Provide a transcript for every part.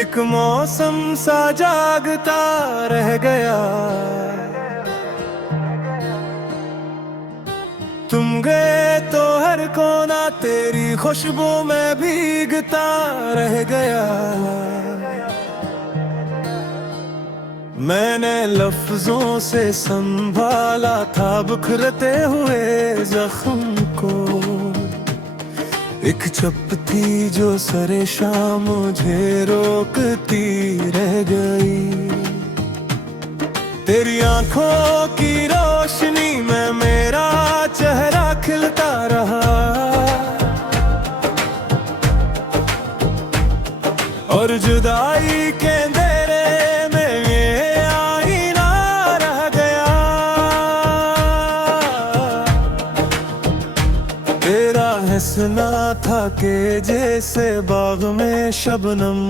एक मौसम सा जागता रह गया, तुम गए तो हर कोना तेरी खुशबू में भीगता रह गया। मैंने लफ्जों से संभाला था बिखरते हुए जख्म को, एक चुप थी जो सरे शाम मुझे रोकती रह गई। तेरी आंखों की रोशनी में मेरा चेहरा खिलता रहा, और जुदाई के अंधेरे में ये आईना रह गया। तेरा हंसना था कि जैसे बाग में शबनम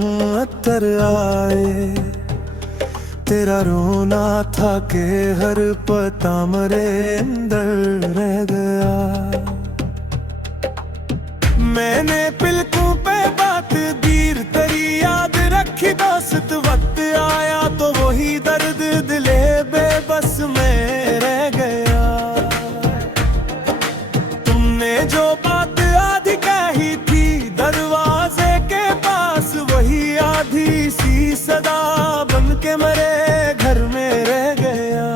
अत्तर आए, तेरा रोना था कि हर पता मेरे अंदर रह गया। मैंने पिलकों पे बात दीर तेरी याद रखी, दोस्त वक्त आया तो वही दर्द दिले बेबस में रह गया। तुमने जो बात आधी कही थी दरवाजे के पास, वही आधी सी सदा बन के मरे घर में रह गया।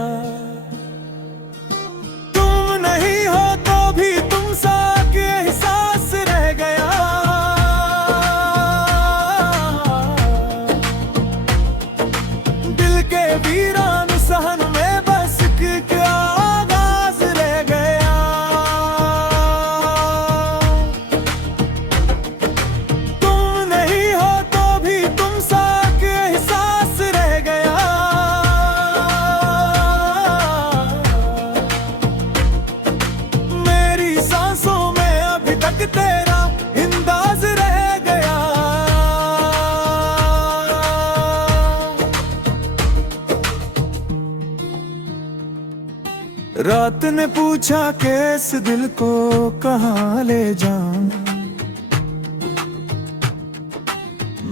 तुम नहीं हो तो भी तुम सा के एहसास रह गया। दिल के वीरान सहन में बस एक आगाज रह गया। तुम नहीं हो तो भी तुम सा के एहसास रह गया। मेरी सांसों में अभी तक तेरा अंदाज रह गया। रात ने पूछा किस दिल को कहाँ ले जाऊं,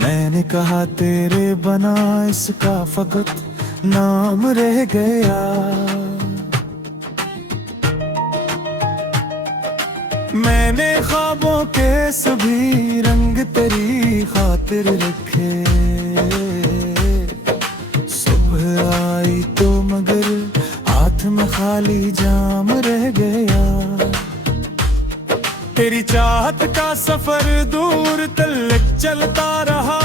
मैंने कहा तेरे बना इसका फकत नाम रह गया। मैंने ख्वाबों के सभी रंग तेरी खातिर रखे, सुबह आई तो मगर हाथ में खाली जाम रह गया। तेरी चाहत का सफर दूर तलक चलता रहा,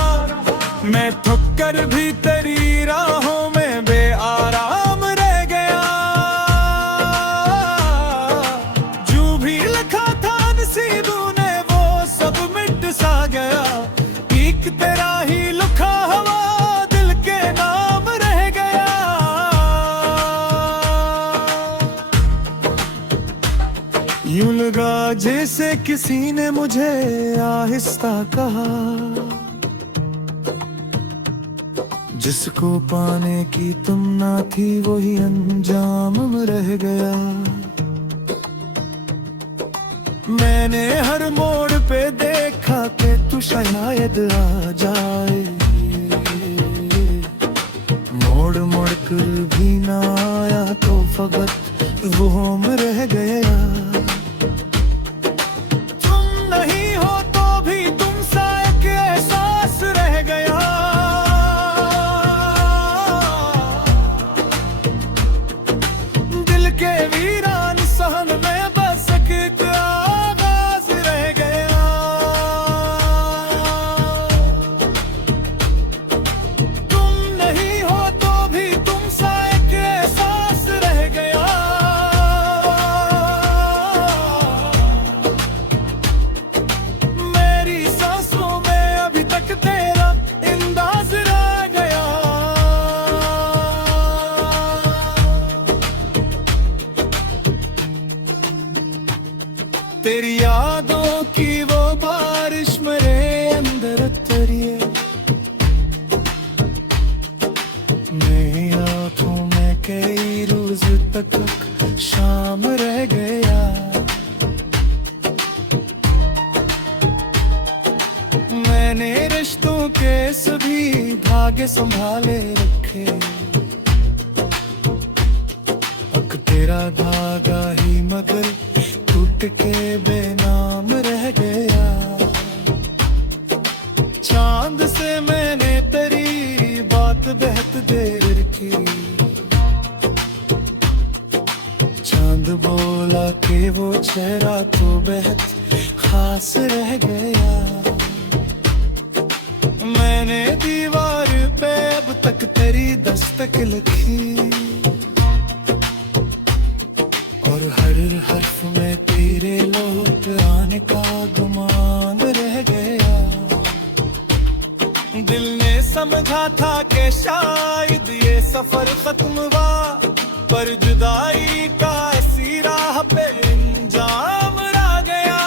मैं थक कर भी तेरी राहों में बेआराम रह गया। जो भी लिखा था नसीबों ने वो सब मिट सा गया, एक तेरा ही लिखा हवा दिल के नाम रह गया। यूं लगा जैसे किसी ने मुझे आहिस्ता कहा, जिसको पाने की तुम ना थी वही अंजाम रह गया। मैंने हर मोड़ पे देखा कि तू शायद आ जाए, मोड़ मोड़ कर भी ना आया तो फकत वो हम रह गया। तुम नहीं हो तो भी तुम सा एक एहसास रह गया। दिल के वीरान सहन में बस एक आगाज रह गया। आगे संभाले रखे। अक तेरा धागा ही मगर टूट के बेनाम रह गया। चांद से मैंने तेरी बात बहुत देर की। चांद बोला कि वो चेहरा तो बहुत खास रह गया। मैंने दीवार पे अब तक तेरी दस्तक लिखी और हर हर्फ में तेरे लौट आने का गुमान रह गया। दिल ने समझा था कि शायद ये सफर खत्म हुआ, पर जुदाई का ऐसी राह पे इंजाम रह गया।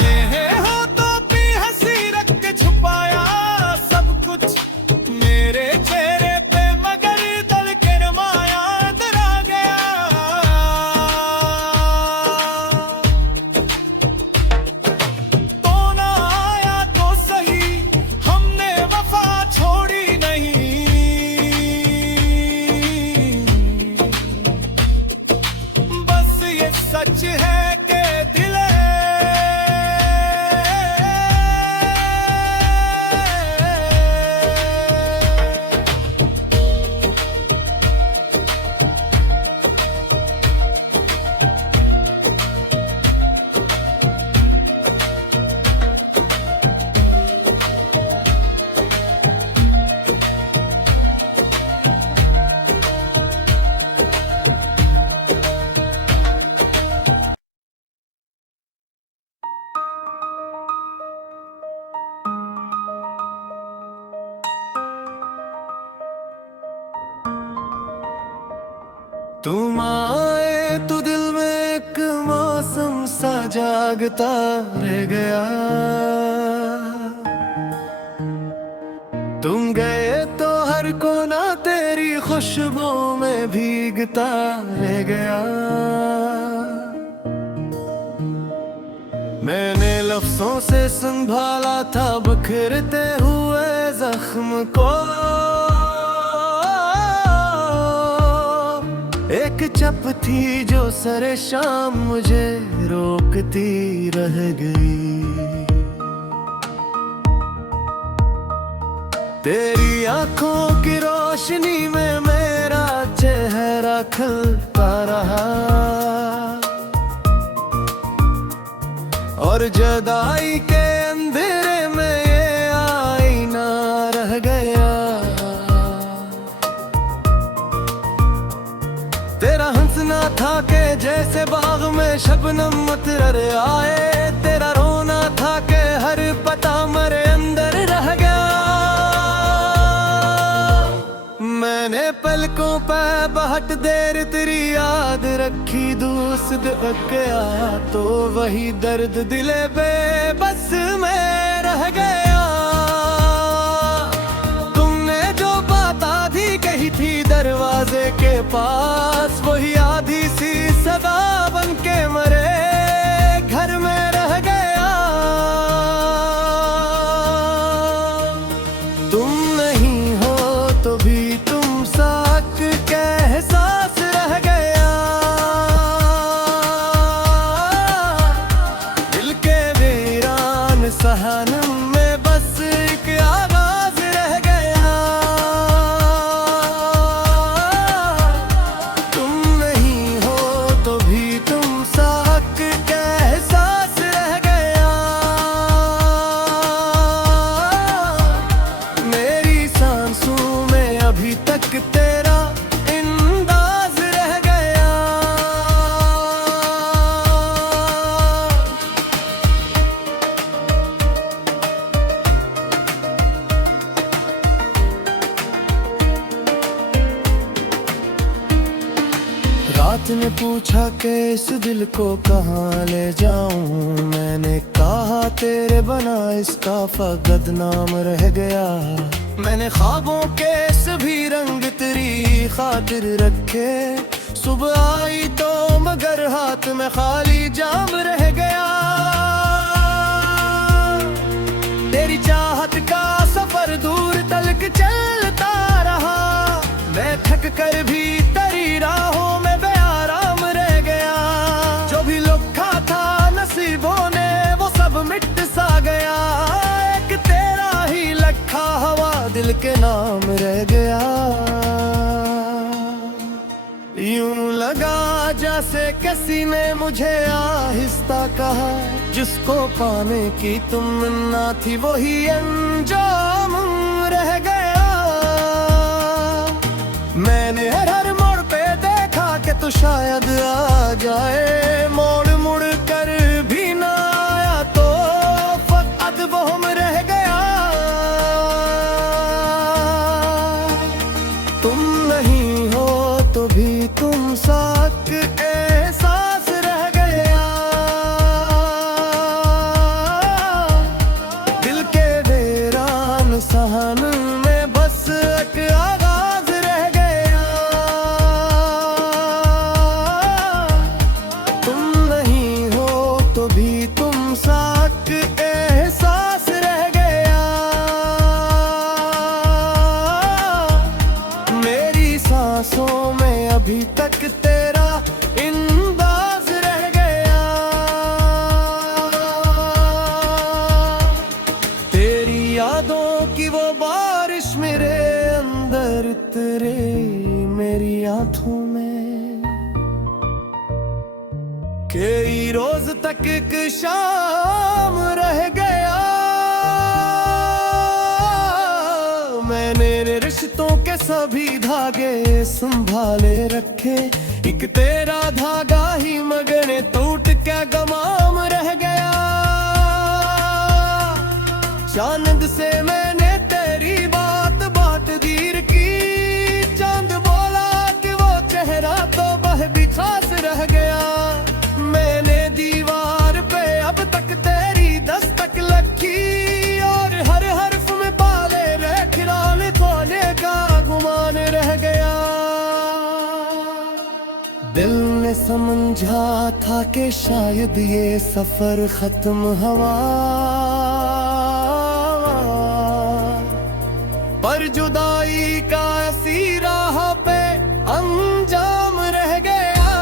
नेहे हो तो भी हंसी रख के छुपाया सब कुछ मेरे चेहरे पे, मगर दिल के रमाया डरा गया। तो ना आया तो सही, हमने वफा छोड़ी नहीं। बस ये सच है कि दिल तुम आए तो दिल में एक मौसम सा जागता रह गया। तुम गए तो हर कोना तेरी खुशबू में भीगता रह गया। मैंने लफ्जों से संभाला था बिखरते हुए जख्म को। एक चप थी जो सरे शाम मुझे रोकती रह गई। तेरी आंखों की रोशनी में मेरा चेहरा खिलता रहा और जुदाई के अंधेरे में ये आईना रह गया। तेरा हंसना था कि जैसे बाग में शबनम मतरर आए। तेरा रोना था कि हर पता मरे अंदर रह गया। मैंने पलकों पे बहुत देर तेरी याद रखी, दूसद गया तो वही दर्द दिले बेबस में रह गया। तुमने जो बात आधी कही थी दरवाजे के पास, वही आधी सी सदा बन के मरे घर में रह गया। तुम नहीं हो तो भी तुम साथ के एहसास रह गया। दिल के वीरान सहानम में बस एक आवाज रह गया। तुम नहीं हो तो भी तुम साथ के एहसास रह गया। मेरी सांसों में अभी तक तेरा अंदाज रह गया। रात ने पूछा कि इस दिल को कहाँ ले जाऊं। मैंने कहा तेरे बना इसका फकत नाम रह गया। मैंने ख्वाबों के सभी रंग तेरी खातिर रखे। सुबह आई तो मगर हाथ में खाली जाम रह गया। तेरी चाहत भटक कर भी तेरी राहों में बेआराम रह गया। जो भी लिखा था नसीबों ने वो सब मिट सा गया। एक तेरा ही लिखा हवा दिल के नाम रह गया। यूं लगा जैसे किसी ने मुझे आहिस्ता कहा, जिसको पाने की तमन्ना थी वही अंजाम रह गया। मैंने हर मोड़ पे देखा कि तू शायद आ जाए, मोड़ मुड़ कर भी ना आया तो फकत वहम रह गया। तुम नहीं हो तो भी तुम साथ एहसास रह गया। दिल के वीरान सहन में बस एक आगाज रह गया। तुम नहीं हो तो भी तुम साथ एहसास रह गया। मेरी सांसों में अभी तक तेरा इंदाज रह गया। तेरी यादों की वो बारिश मेरे अंदर उतरे मेरी आंखों में। कई रोज तक एक शाम रह गया। मैंने रिश्तों के सभी धागे संभाले रखे, एक तेरा धागा ही मगने टूट के गमाम रह गया। चांद से मैंने तेरी बात दीर की, चांद बोला कि वो चेहरा तो वह भी खास रह गया। मैंने दीवार पे अब तक तेरी दस्तक लखी, और हर हर्फ में पाले रह खिलाने खोने का गुमान रह गया। दिल ने समझा था कि शायद ये सफर खत्म हुआ, पर जुदाई का ऐसी राह पे अंजाम रह गया।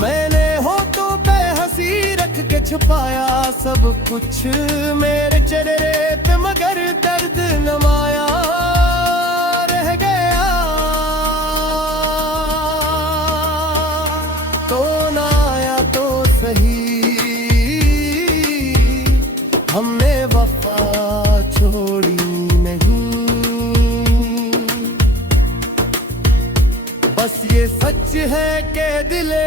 मैंने होठों पे हंसी रख के छुपाया सब कुछ मेरे चेहरे पे, मगर दर्द नमाया रह गया। तो ना आया तो सही, हमने वफा छोड़ी नहीं। बस ये सच है कि दिले